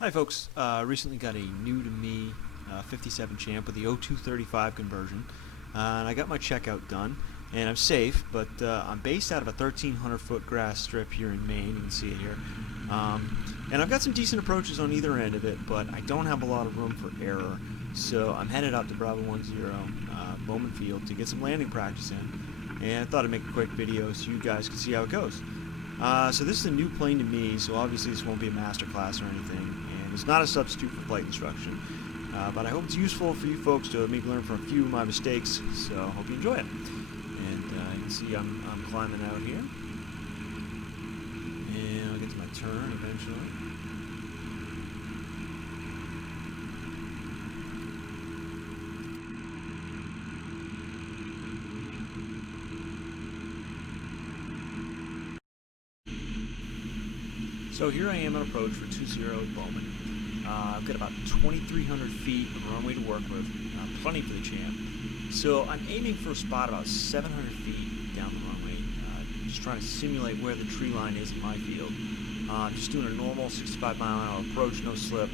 Hi folks, recently got a new to me 57 Champ with the 0235 conversion, and I got my checkout done, and I'm safe, but I'm based out of a 1,300 foot grass strip here in Maine. You can see it here, and I've got some decent approaches on either end of it, but I don't have a lot of room for error, so I'm headed out to Bravo 10 Bowman Field to get some landing practice in, and I thought I'd make a quick video so you guys can see how it goes. So this is a new plane to me, so obviously this won't be a master class or anything, and it's not a substitute for flight instruction. But I hope it's useful for you folks to maybe learn from a few of my mistakes, so I hope you enjoy it. And you can see I'm climbing out here, and I'll get to my turn eventually. So here I am on approach for 20 Bowman. I've got about 2,300 feet of runway to work with, plenty for the Champ. So I'm aiming for a spot about 700 feet down the runway, just trying to simulate where the tree line is in my field. Just doing a normal 65-mile-an-hour approach, no slip,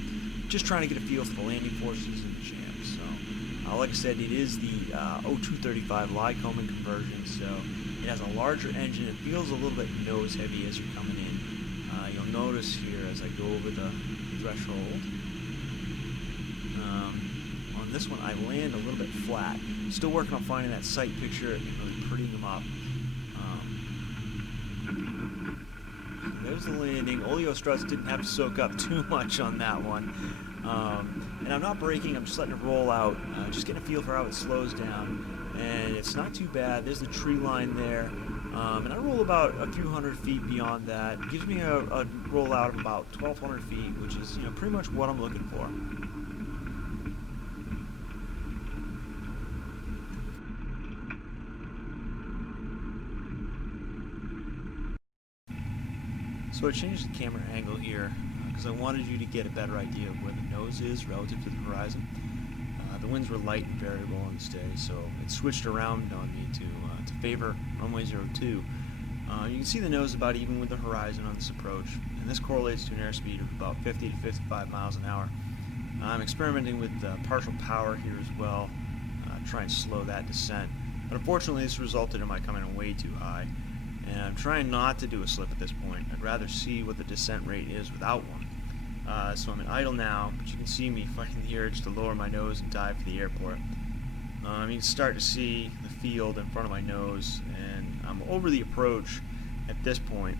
just trying to get a feel for the landing forces in the Champ. So, like I said, it is the 0235 Lycoming conversion, so it has a larger engine. It feels a little bit nose heavy as you're coming in. You'll notice here as I go over the threshold. On this one, I land a little bit flat. Still working on finding that sight picture and really prettying them up. There's the landing. Oleo struts didn't have to soak up too much on that one. And I'm not braking, I'm just letting it roll out. Just getting a feel for how it slows down. And it's not too bad. There's the tree line there. And I roll about a few hundred feet beyond that. It gives me a rollout of about 1,200 feet, which is pretty much what I'm looking for. So I changed the camera angle here because I wanted you to get a better idea of where the nose is relative to the horizon. The winds were light and variable on this day, so it switched around on me to favor runway 02. You can see the nose about even with the horizon on this approach, and this correlates to an airspeed of about 50 to 55 miles an hour. I'm experimenting with partial power here as well, trying to slow that descent, but unfortunately this resulted in my coming in way too high, and I'm trying not to do a slip at this point. I'd rather see what the descent rate is without one. So I'm in idle now, but you can see me fighting the urge to lower my nose and dive for the airport. You can start to see the field in front of my nose, and I'm over the approach at this point.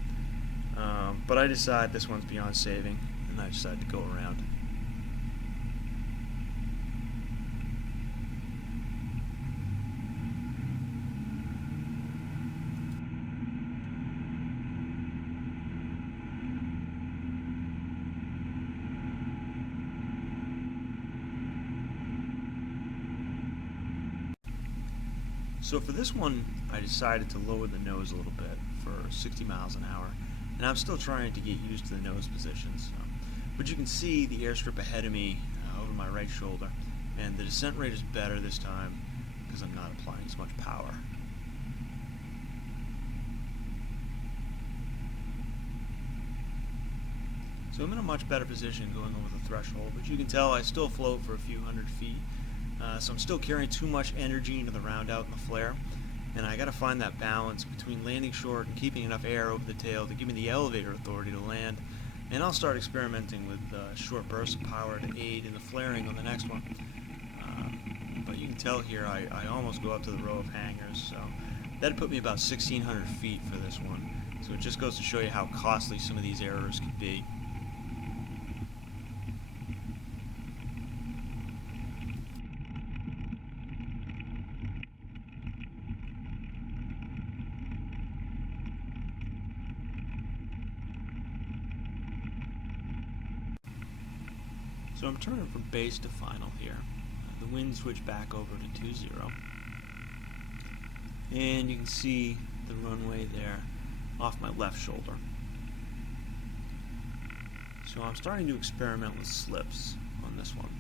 But I decide this one's beyond saving, and I decide to go around. So for this one, I decided to lower the nose a little bit for 60 miles an hour, and I'm still trying to get used to the nose positions. But you can see the airstrip ahead of me over my right shoulder, and the descent rate is better this time because I'm not applying as much power. So I'm in a much better position going over the threshold, but you can tell I still float for a few hundred feet. So I'm still carrying too much energy into the round out and the flare, and I gotta find that balance between landing short and keeping enough air over the tail to give me the elevator authority to land. And I'll start experimenting with short bursts of power to aid in the flaring on the next one. But you can tell here I almost go up to the row of hangars, so that'd put me about 1,600 feet for this one. So it just goes to show you how costly some of these errors can be. So I'm turning from base to final here. The wind switched back over to 20. And you can see the runway there off my left shoulder. So I'm starting to experiment with slips on this one.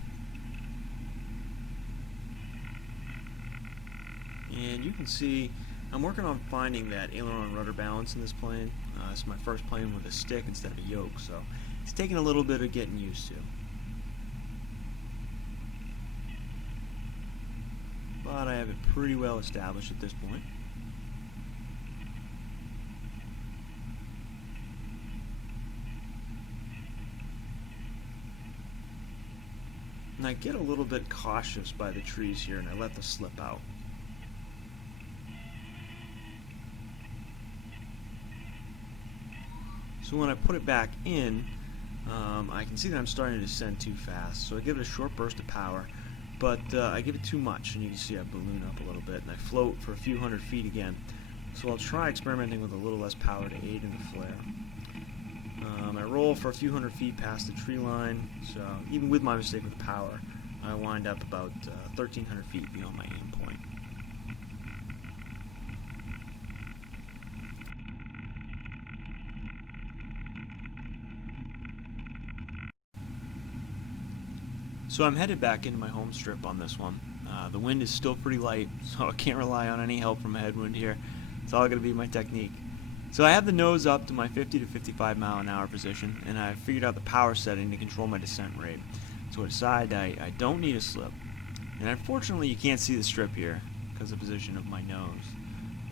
And you can see I'm working on finding that aileron rudder balance in this plane. This is my first plane with a stick instead of a yoke, so It's taking a little bit of getting used to. But I have it pretty well established at this point. And I get a little bit cautious by the trees here, and I let the slip out. So when I put it back in, I can see that I'm starting to descend too fast. So I give it a short burst of power, but I give it too much, and you can see I balloon up a little bit, and I float for a few hundred feet again. So I'll try experimenting with a little less power to aid in the flare. I roll for a few hundred feet past the tree line, so even with my mistake with the power, I wind up about 1,300 feet beyond my aim point. So I'm headed back into my home strip on this one. The wind is still pretty light, so I can't rely on any help from a headwind here. It's all going to be my technique. So I have the nose up to my 50 to 55 mile an hour position, and I figured out the power setting to control my descent rate. So I decide I don't need a slip. And unfortunately you can't see the strip here because of the position of my nose.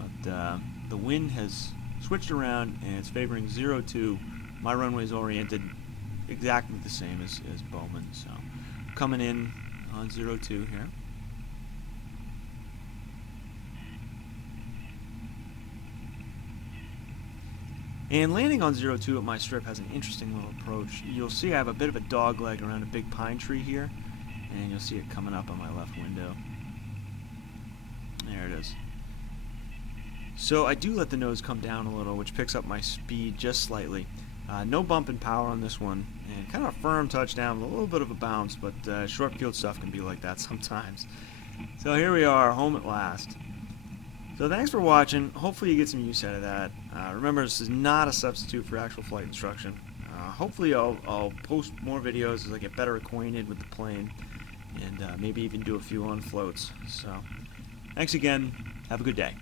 But the wind has switched around and it's favoring 0-2. My runway is oriented exactly the same as Bowman. So coming in on 0-2 here. And landing on 0-2 at my strip has an interesting little approach. You'll see I have a bit of a dog leg around a big pine tree here, and you'll see it coming up on my left window. There it is. So I do let the nose come down a little, which picks up my speed just slightly. No bump in power on this one, and kind of a firm touchdown with a little bit of a bounce, but short field stuff can be like that sometimes. So here we are, home at last. So thanks for watching. Hopefully you get some use out of that. Remember, this is not a substitute for actual flight instruction. Hopefully I'll post more videos as I get better acquainted with the plane, and maybe even do a few on floats. So thanks again. Have a good day.